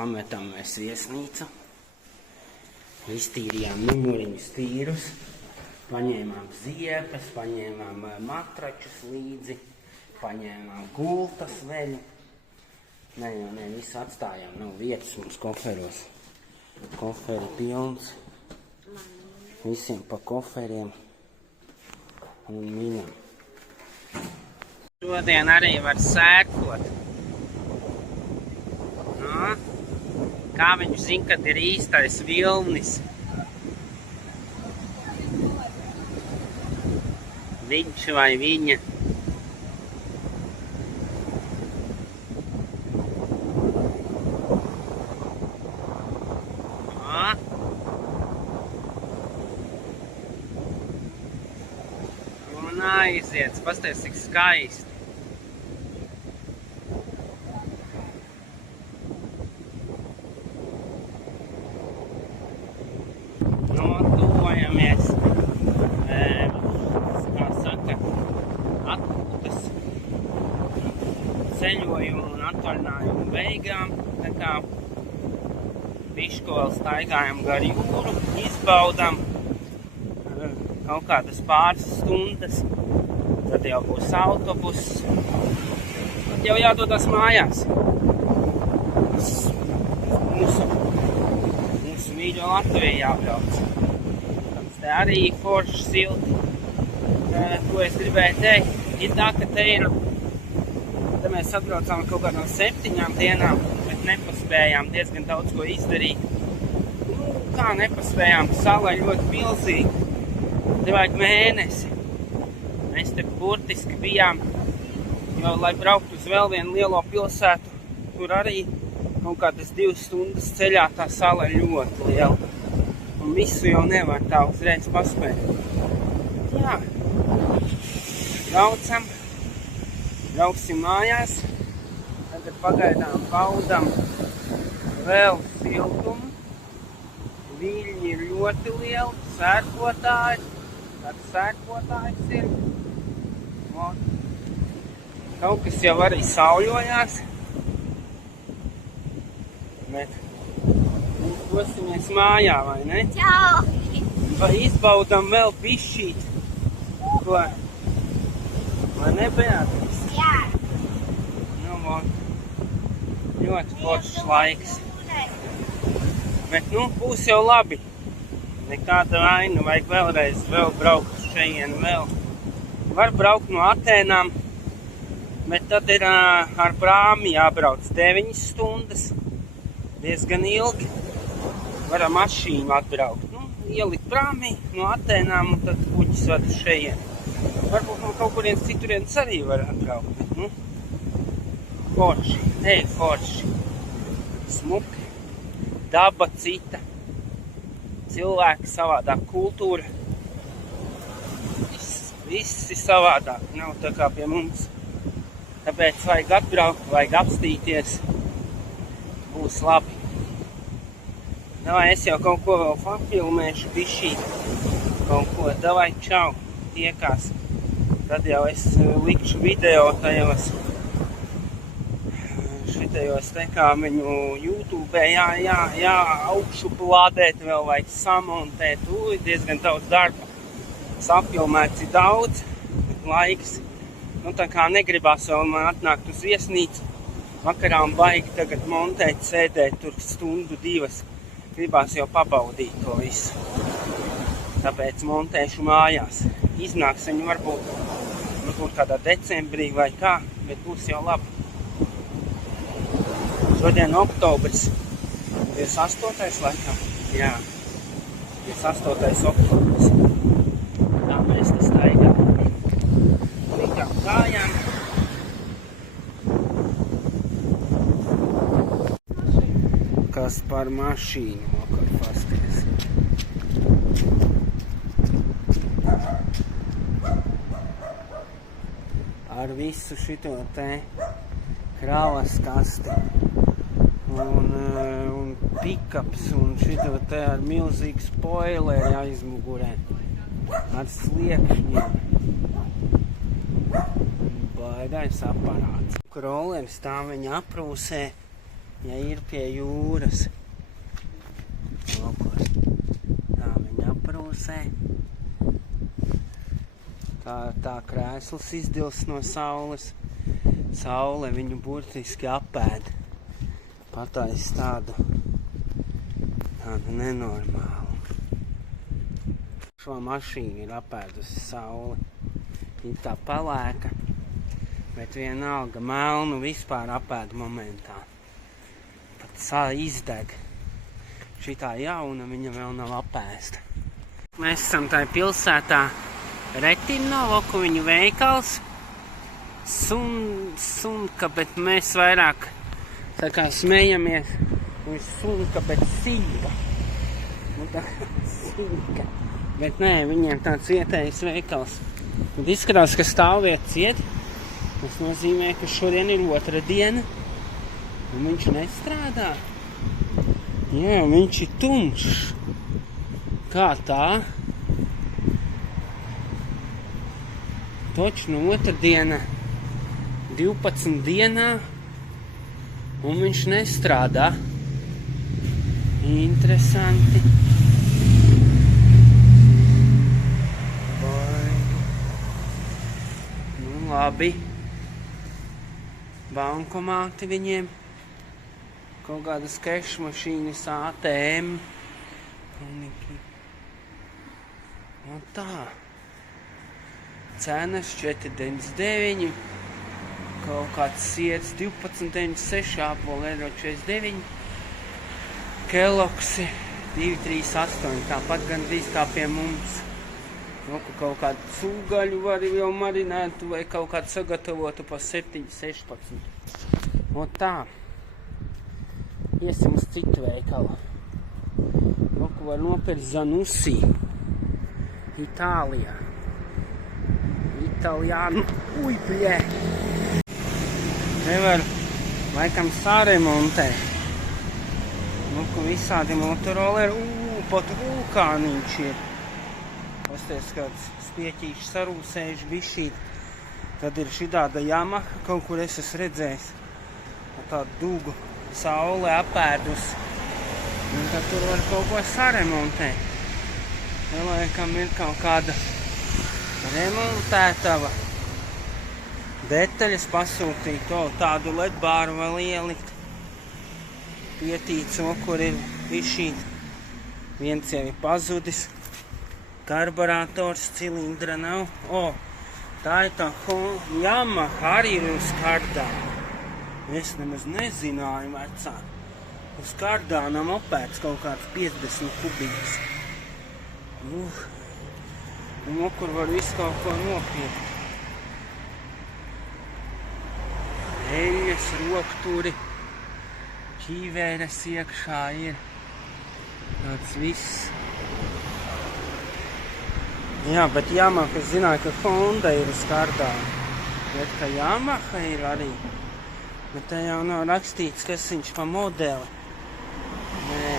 pametam mēs viesnīcu. Iztīrījām numuriņus tīrus, paņēmām ziepes, paņēmām matračus līdzi, paņēmām gultas veļu. Nē, visu atstājām, nav vietas mums koferos. Koferi pilns. Visiem pa koferiem un minam. Šodien arī var sērkot. No? Kā viņš zina, kad ir īstais vilnis? Viņš vai viņa? No? Un aiziet, pasties, cik skaisti. Tuvojamies, kā saka, atpūtas ceļojumu un atvaļinājumu beigām. Tā kā bišķi vēl staigājam gar jūru, izbaudam kaut kādas pāris stundas. Tad jau būs autobuss. Tad jau jādodas mājās. Mūsu mīļo Latviju jābrauc. Te arī forši silti. Ko es gribēju teikt, ir tā, ka te mēs atbraucām kaut kā no 7 dienām, bet nepaspējām diezgan daudz ko izdarīt. Kā nepaspējām, sala ir ļoti milzīga. Te vajag mēnesi. Mēs te burtiski bijām, jo, lai brauktu uz vēl vienu lielo pilsētu, tur arī kaut kādas 2 stundas ceļā tā sala ir ļoti liela. Un visu jau nevar tā uzreiz paspēt. Jā. Brauksim mājās. Tagad pagaidām baudam vēl siltumu. Viļņi ir ļoti lieli. Sērkotāji. Tāds sērkotājs ir. Kaut kas jau arī sauļojās. Bet dosimies mājā, vai ne? Čau! Vai izbaudam vēl bišķīt? Ko? Vai ne, Beatrice? Jā. Nu, ļoti foršs laiks. Bet, būs jau labi. Nekāda vaina, vajag vēlreiz braukt uz šejienu vēl. Var braukt no Atēnām, bet tad ir ar prāmi jābrauc 9 stundas. Diezgan ilgi. Var ar mašīnu atbraukt. Ielikt prāmī no Atēnām un tad kuģis var uz šejienu. Varbūt no kaut kurienes citurienes arī var atbraukt. Forši. Forši. Smuki. Daba cita. Cilvēki savādāk. Kultūra. Visi savādāk. Nav tā kā pie mums. Tāpēc vajag atbraukt, vajag apstīties. Būs labi. Davai, es jau kaut ko vēl papilmēšu bišķīt. Kaut ko. Davai, čau. Tiekās. Tad jau es likšu video tajos šitajos te kā viņu YouTube. Jā, augšu plādēt vēl vajag samontēt. Diezgan daudz darba. Sapilmēts ir daudz. Laiks. Tā kā negribās vēl man atnākt uz viesnīcu. Vakarā un baigi tagad montēt, sēdēt tur stundu 2. Gribās jau pabaudīt to visu. Tāpēc montēšu mājās. Iznāks viņu varbūt kādā decembrī vai kā, bet būs jau labi. Šodien oktobris. 28. laikam? Jā. 28. oktobris. Tā mēs te staigājam. Likām kājām. Kas par mašīnu vakar pasties. Ar visu šito te kravas kasti un pikaps un šito te ar milzīgu spoileri aizmugurē. Ar sliekšņiem. Baigais aparāts. Rollers tā viņa aprūsē ja ir pie jūras. Lūk, tā viņa aprūsē. Tā krēsls izdils no saules. Saule viņu burtiski apēd. Patais tādu nenormālu. Šo mašīnu ir apēdusi saule. Viņa tā pelēka, bet vienalga melnu vispār apēd momentā. Pat izdeg. Šitā jauna viņa vēl nav apēsta. Mēs esam tā pilsētā Retinovo, ku viņu veikals. Sunka, bet mēs vairāk tā kā smejamies. Viņš sunka, bet siļga. Nu tā siļga. Bet nē, viņiem tāds vietējs veikals. Tad izskatās, ka stāvvieta ciet. Tas nozīmē, ka šodien ir otra diena. Un viņš nestrādā. Jā, viņš ir tumšs. Kā tā? Toč no otra diena. 12 dienā, un viņš nestrādā. Interesanti. Nu, labi. Bankomāti viņiem. Kaut kādas kešu mašīnas, ATM. Un tā. Cenas 4,99. Kaut kāds sirds 12,96, apoli eiro 49. Kelloggsi 2,38, tāpat gandrīz kā pie mums. Kaut kādu cūgaļu var jau marinētu vai kaut kādu sagatavotu pa 7,16. Un tā. Iesim uz citu veikalu. Var nopirkt Zanussi. Itālijā. Itālijānu. Ui, bļē! Nevar laikam saremontē. Visādi motoroleri. Pat vulkāniņš ir. Pasties kāds spieķīši sarūsējuši bišķīt. Tad ir šitāda Yamaha, kaut kur es esmu redzējis. Tādu dūgu saule apēdus. Un tad tur var kaut ko saremontēt. Laikam ir kaut kāda remontētava. Detaļas pasūtīt, tādu LED bāru vēl ielikt. Pietīco, kur ir bišķīt. Viens jau ir pazudis. Karburators, cilindra nav. Tā ir tā Yamaha arī ir uz kardāna. Es nemaz nezināju vecā. Uz kardāna mopēds kaut kāds 50 kubīgs. Un kur var visu kaut ko nopirkt. Eļas, rokturi, ķīvēres iekšā ir. Tāds viss. Jā, bet Yamaha, es zināju, ka Honda ir uz kardāna. Bet ka Yamaha ir arī. Bet te jau nav rakstīts, kas viņš pa modeli. Nē.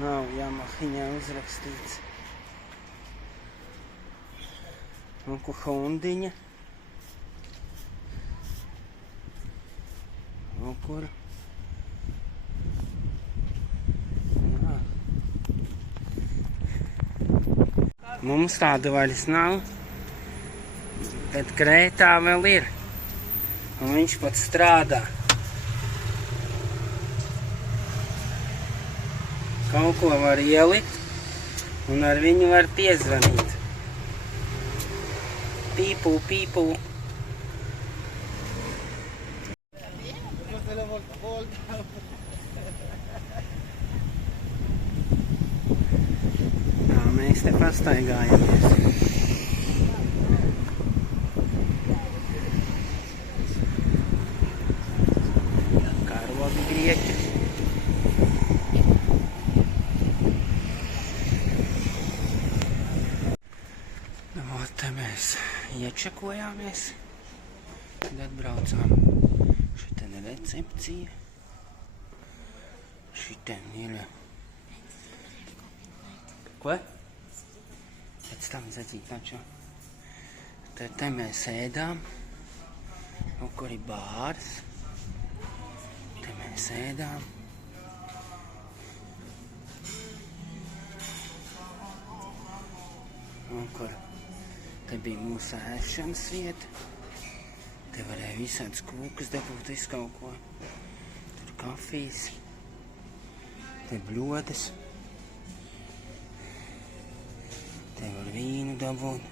Nav Yamahiņā uzrakstīts. Un ko Hondiņa. Un kur. Jā. Mums tāda vairs nav. Bet Krētā vēl ir. Un viņš pat strādā. Kaut ko var ielikt. Un ar viņu var piezvanīt. Pīpū, pīpū. Tā mēs te pastaigājamies. Karogi grieķi. Te mēs iečekojāmies, tad atbraucām. Šitien ir recepcija. Šitien ir... Ko? Pēc tam zadzīt načo. Te mēs ēdām. Un kur ir bārs. Te mēs ēdām. Un kur te bija mūsu ēšanas vieta. Te varēja visādas kūkas dabūt, visu kaut ko. Tur kafijas. Te bļodas. Te var vīnu dabūt.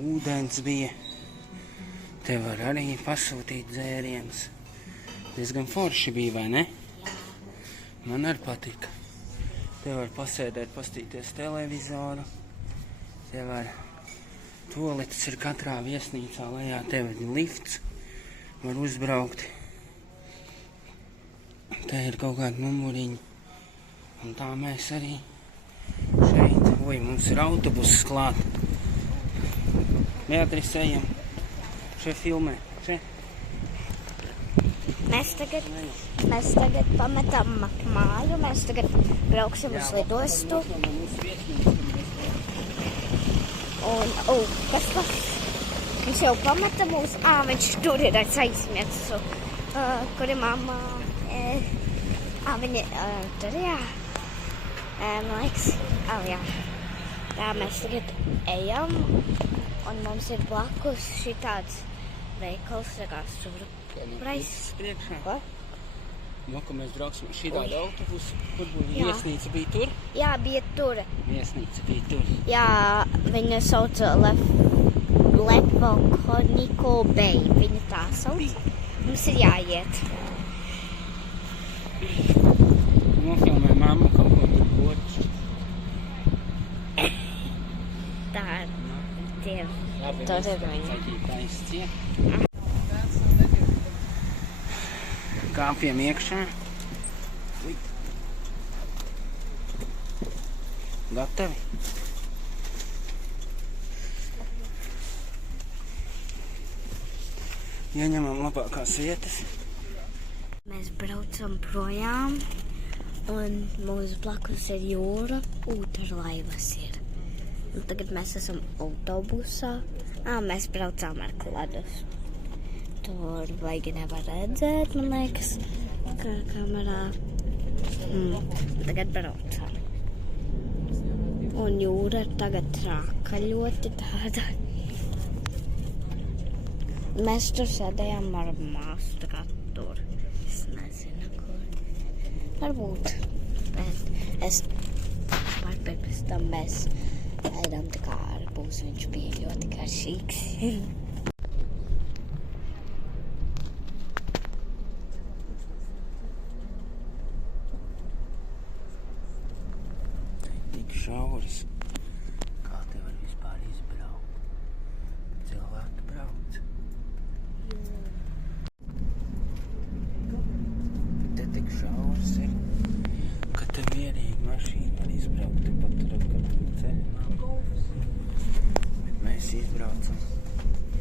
Ūdens bija. Te var arī pasūtīt dzērienus. Diezgan forši bija, vai ne? Man arī patika. Te var pasēdēt, pastīties televizoru. Te var... Toaletes ir katrā viesnīcā lejā. Te ir lifts. Var uzbraukt. Te ir kaut kāda numuriņa. Un tā mēs arī šeit. Oi, mums ir autobuss klāt. Beatrice, ejam. Še filmē. Še. Mēs tagad pametam māju. Mēs tagad brauksim uz lidostu. Un, kas tas? Viņš jau pamata mūs. Viņš tur ir aizmirsts. Kur ir mamma? Viņa tur, jā. Man liekas, jā. Tā mēs tagad ejam. Un mums ir blakus šitāds veikals, kā surprais. Priekšā. Ko? Nu, ka mēs brauksim šitādu autobusu. Kur bija viesnīca? Bija tur? Jā, bija tur. Viesnīca bija tur. Jā, viņa sauc Lefokonico Bay. Viņa tā sauc. Mums ir jāiet. Nofilmē mammu kaut ko tur koču. Tā ir tie. Tur ir viņa. Kāpjam iekšā. Gatavi? Ieņemam labākās vietas. Mēs braucam projām. Un mūsu blakus ir jūra. Tur laivas ir. Un tagad mēs esam autobusā. Mēs braucām ar kladus. Tur baigi nevar redzēt, man liekas, kā kamerā. Tagad braucām. Un jūra ir tagad trāka ļoti tāda. Mēs tur sēdējām ar māsu, tā kā tur. Es nezinu, kur. Varbūt. Bet es pēc tam mēs ēdām tā kā arbūs. Viņš bija ļoti garšīgs. Šauras. Kā te var vispār izbraukt? Cilvēki brauc. Te tik šauras ir, ka te mierīgi mašīna var izbraukt. Te pat tur apkārt ceļu nav. Bet mēs izbraucam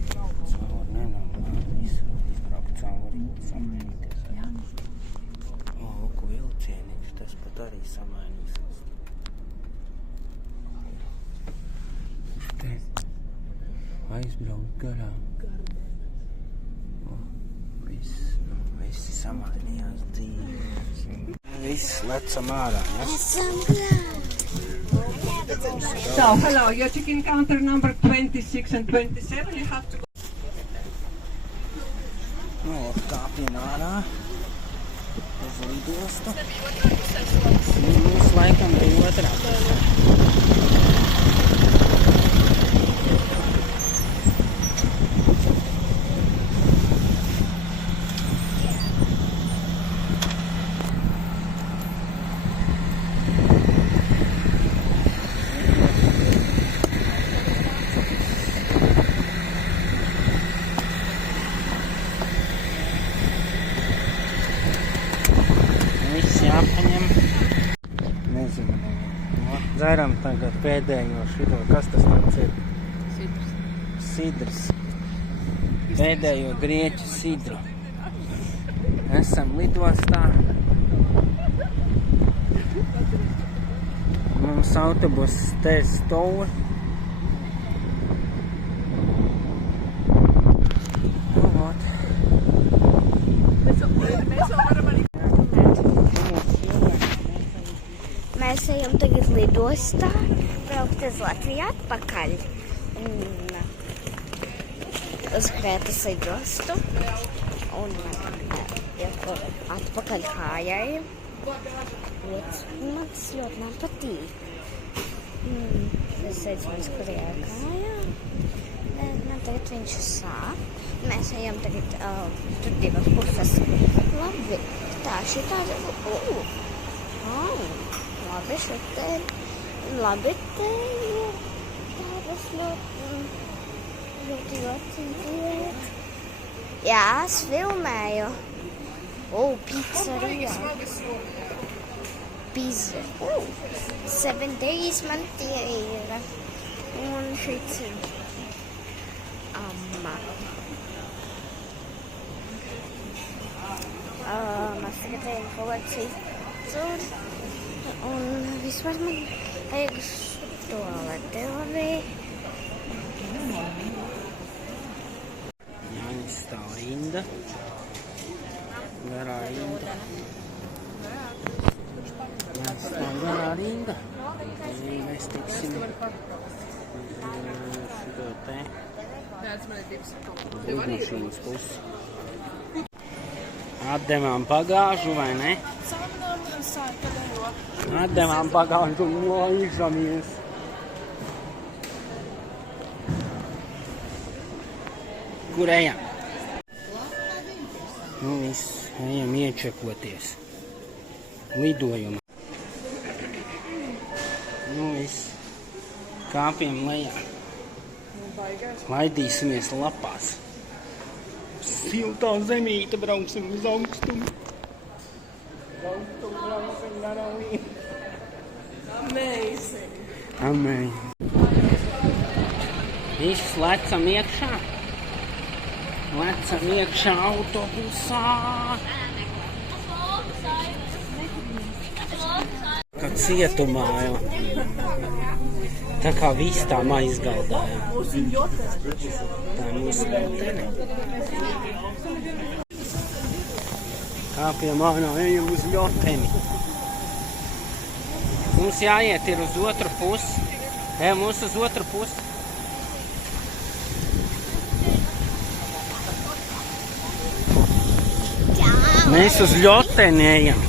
cauri nenormāli. Visu var izbraukt cauri, samainīties. Oku vilcieniņš, tas pat arī samainīsies. Te aizbraukt garām. Visi samainījās dzīves. Viss lecam ārā, ja? So, hello, you're checking counter number 26 and 27. You have to go. Nu, kāpjam ārā. Uz lidostu. Mums laikam bija otrā pusē. Dzeram tagad pēdējo šito, kas tas tāds ir? Sidrs. Pēdējo grieķu sidru. Esam lidostā. Mums autobuss te stāv. Nu, vot. Mēs ejam tagad lidostā, braukt uz Latviju atpakaļ. Un uz Krētas lidostu. Un atpakaļ kājai. Man tas ļoti man patīk. Es teicu, mēs kurējā kājā. Man tagad viņš sāp. Mēs ejam tagad tur divas puses. Labi, tā šitādi. Labi, šitēļ. Labi, te ir tādas ļoti jocīgi. Jā, es filmēju. Pizzeria. Pizza. 7 days man tie ir. Un šeit ir mēs tagad ejam kolekciju tur. Un vispār man vajag toalete labi. Jānis stāv rinda. Garā rinda. Jānis stāv garā rinda. Mēs tiksim šito te lidmašīnas pusi. Atdevām bagāžu, vai ne? Atdevām bagāžu un laižamies. Kur ejam? Nu viss, ejam iečekoties. Lidojumā. Nu viss, kāpjam lejā. Laidīsimies lapās. Siltā zemīte, brauksim uz augstumu. Brauksim garā līniju. Amazing. Viss lecam iekšā. Lecam iekšā autobusā. Kā cietumā jau. Tā kā viss tā aizgaldājām. Tā ir mūsu lotene. Kāpjam ārā, ejam uz ļoteni. Mums jāiet ir uz otru pusi. Ejam mums uz otru pusi. Mēs uz ļoteni ejam.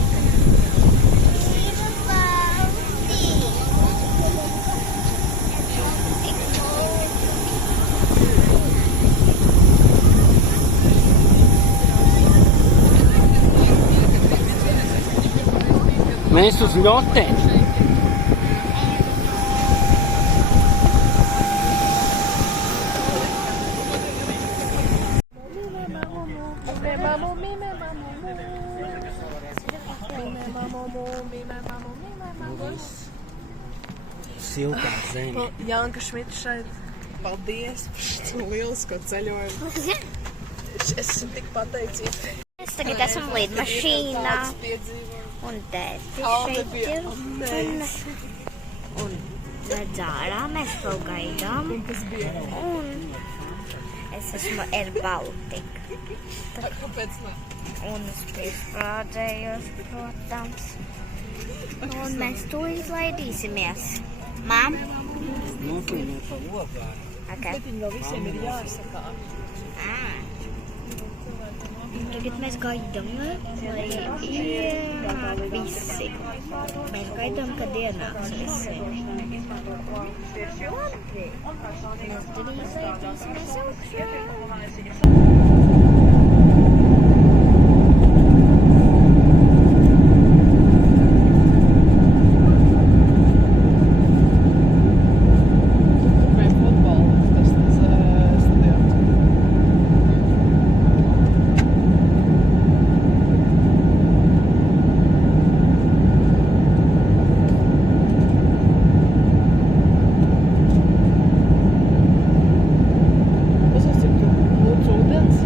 Mēs uz ļoteni. Siltā zeme. Janka Šmita šeit. Paldies par šo lielisko ceļojumu. Es esmu tik pateicīga. Es tagad esmu lidmašīnā. Un tēti šeit ir. Un redz ārā, mēs vēl gaidām. Un es esmu Air Baltica. Kāpēc ne? Un es piesprādzējos, protams. Un mēs to izlaidīsimies. Mam? Nofilmē pa ogā. Okay. No visiem ir jāsakā. Tagad mēs gaidām, lai ienāk visi. Mēs gaidām, kad ienāks visi. Labi. Mēs drīz laidīsimies augšā. Tas ir cik lūdzu ūdens?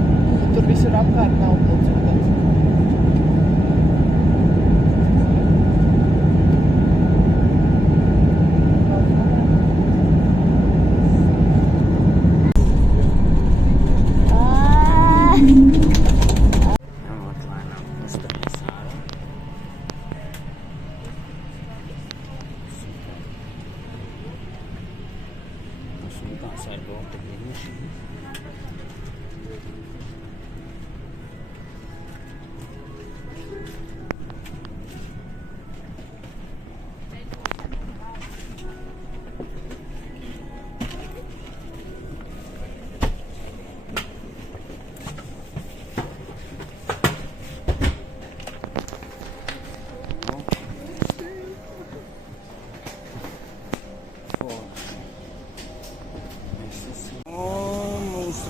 Tās ar Baltiņu lidmašīnu.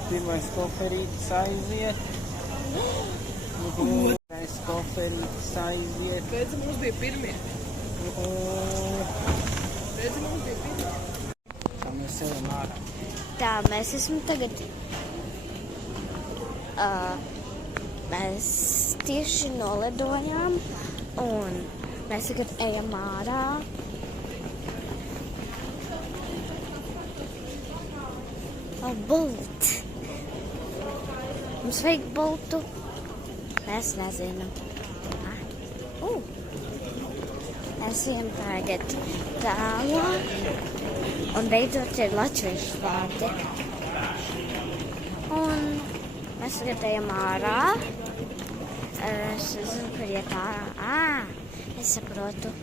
Pirmais koferītis aiziet. Pirmais koferītis aiziet. Redzi, mums bija pirmie. Redzi, mums bija pirmie. Tā mēs ejam ārā. Tā, mēs esam tagad. Mēs tieši nolidojām un mēs tagad ejam ārā. Bolt. Mums vajag boltu. Mēs nezinām. Mēs ejam tagad tālāk. Un beidzot ir latviešu vārdi. Un mēs tagad ejam ārā. Es nezinu, kur iet ārā. Es saprotu.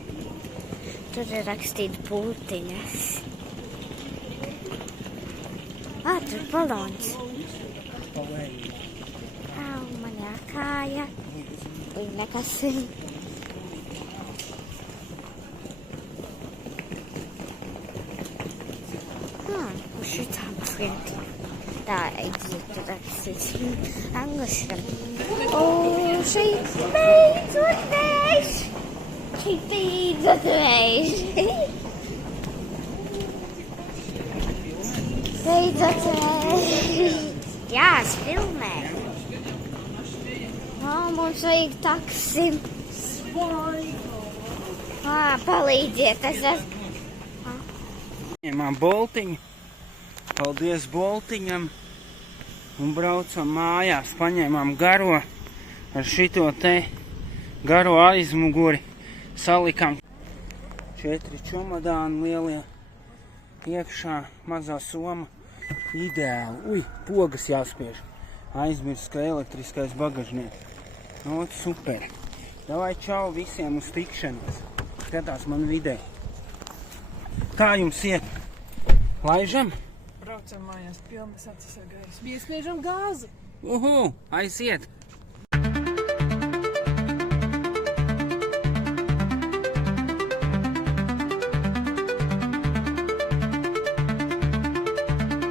Tur ir rakstīt pultiņas. Tur ir balons. Manā kāja. Nekas. Uz šitā mazliet. Tā, exit rakstīts. Angliski. Šeit beidzot vējš. Šeit beidzot vējš. Beidzot vējš. Jā, es filmēju. Mums vajag taksim. Palīdziet, es esmu. Ņemām Boltiņu. Paldies Boltiņam. Un braucam mājās. Paņēmām garo ar šito te garo aizmuguri. Salikām 4 čomodāni lielie. Iekšā mazā soma. Ideāli. Pogas jāspiež. Aizmirst, ka elektriskais bagažnieks. Super. Davai čau visiem uz tikšanos. Skatās man vidē. Kā jums iet? Laižam? Braucam mājās, pilnas acis ar gaisu. Iesniežam gāzi. Aiziet!